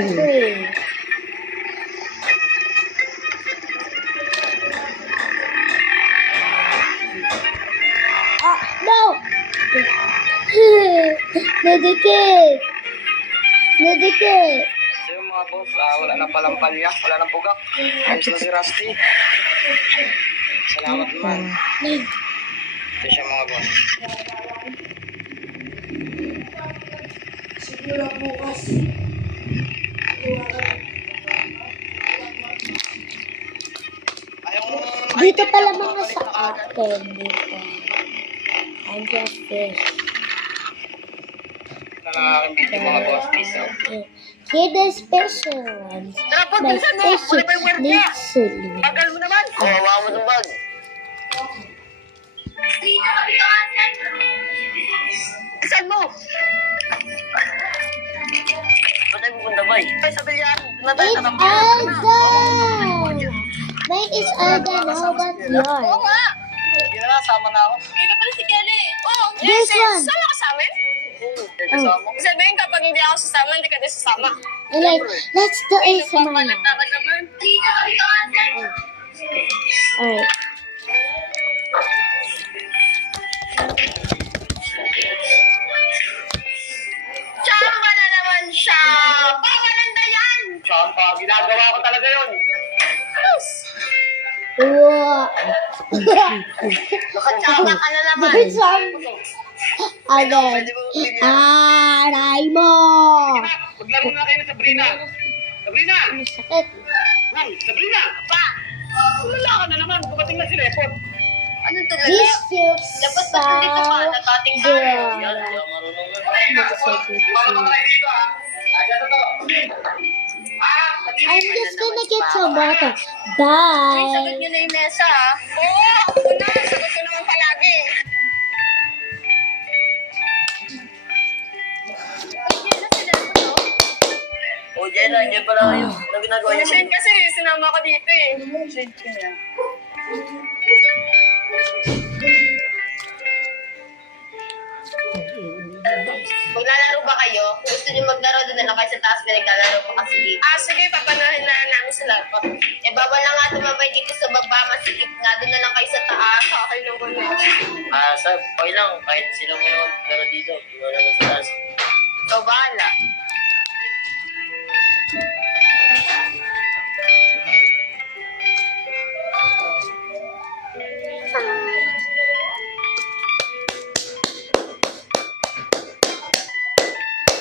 ito eh. Ah, no! Nadikit! Nadikit! So yung mga boss, wala na palang palya, wala nang bugak. Ayos na si Rusty. Salamat naman. Ito siya mga boss. Siguro bukas. Dito pala mga sa akin. Dito. I'm just fish. Ito na ang aking video mga boss. Peace out. Here the special ones. My special literally. Tagal mo naman. Hawa mo ng bag. Saan mo? Ba't tayo pupunta ba eh? Ay, sabi yan. It's Alden! Mine is Alden. How about yours? Oo nga. Hindi na, sama na ako. Dito pala si Kelly. Oh, This one. Sama ka sa amin? Kasama mo. Sabihin kapag hindi ako sasama, hindi ka din sasama. And like, let's do ASMR now. Ka naman. Alright. Chamba na naman siya. Pakalanda yan. Champa, ginagawa ko talaga yun. Wow. Nakachamba ka na naman. Good song. Alden. Aray mo. Maglaro na kayo na Sabrina. Sabrina! Sakit. Ma'am, Sabrina! Pa, Wala ka na naman. Kumating na si Lepot. ano talaga? This feels Dapat so ba dito ka? Nagkating ka. good. Marunong na. Dito ah. Agad na to. I'm just gonna get some water. Ay, sagot Bye. nyo na yung mesa ah. Oo, ako na. Sagot ko naman palagi. O, Jenna, hindi pala kayo. Ano ginagawa niyo? Shane kasi, sinama ko dito eh. Shade ko niya. Maglalaro ba kayo? Gusto niyo maglaro doon na lang kayo sa taas, pinaglalaro pa kasi dito. Ah, sige, papanahin na namin sila. Eh, bawal na nga tumambay dito sa baba, masikip nga. Doon na lang kayo sa taas. Okay naman. Sir, okay lang. Kahit sino mo naman pero dito. Iwala na sa taas.